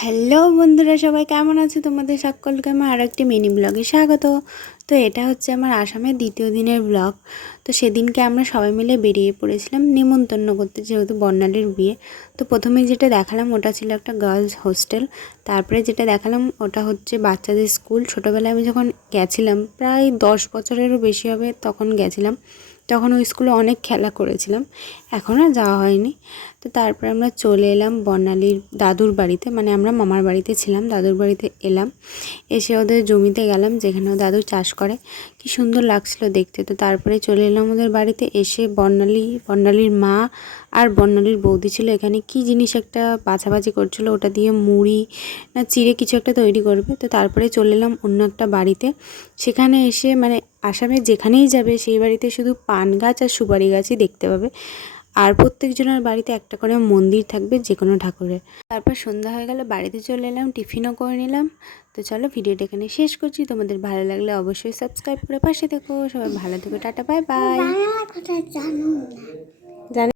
Hello বন্ধুরা, সবাই কেমন আছো? তোমাদের সকলকে আমার আর একটি মিনি ব্লগে স্বাগত। তো এটা হচ্ছে আমার আসামের দ্বিতীয় দিনের ব্লগ। তো সেদিনকে আমরা সবাই মিলে বেরিয়ে পড়েছিলাম নিমন্ত্রণ করতে, যেহেতু বর্ণালীর বিয়ে। তো প্রথমে যেটা দেখালাম ওটা ছিল একটা গার্লস হোস্টেল। তারপরে যেটা দেখালাম ওটা হচ্ছে বাচ্চাদের স্কুল। ছোটোবেলায় আমি যখন গেছিলাম, প্রায় 10 বছরেরও বেশি হবে, তখন গেছিলাম। তখন ওই স্কুলে অনেক খেলা করেছিলাম, এখন আর যাওয়া হয়নি। তো তারপরে আমরা চলে এলাম বর্ণালীর দাদুর বাড়িতে, মানে আমরা মামার বাড়িতে ছিলাম, দাদুর বাড়িতে এলাম। এসে ওদের জমিতে গেলাম যেখানে ও দাদু চাষ করে। কি সুন্দর লাগছিল দেখতে। তো তারপরে চলে এলাম ওদের বাড়িতে। এসে বর্ণালীর মা আর বর্ণালীর বৌদি ছিল এখানে। কি জিনিস একটা বাছাবাছি করছিল, ওটা দিয়ে মুড়ি না চিড়ে কিছু একটা তৈরি করবে। তো তারপরে চলে এলাম অন্য একটা বাড়িতে। সেখানে এসে মানে আসামে যেখানেই যাবে সেই বাড়িতে শুধু পান গাছ আর সুপারি গাছই দেখতে পাবে। আর প্রত্যেকজনের বাড়িতে একটা করে মন্দির থাকবে, যে কোনো ঠাকুরের। তারপর সন্ধ্যা হয়ে গেল, বাড়িতে চলে এলাম, টিফিনও করে নিলাম। তো চলো ভিডিওটা এখানে শেষ করছি। তোমাদের ভালো লাগলে অবশ্যই সাবস্ক্রাইব করে পাশে থেকো। সবাই ভালো থেকো, টাটা, বাই বাই। জানি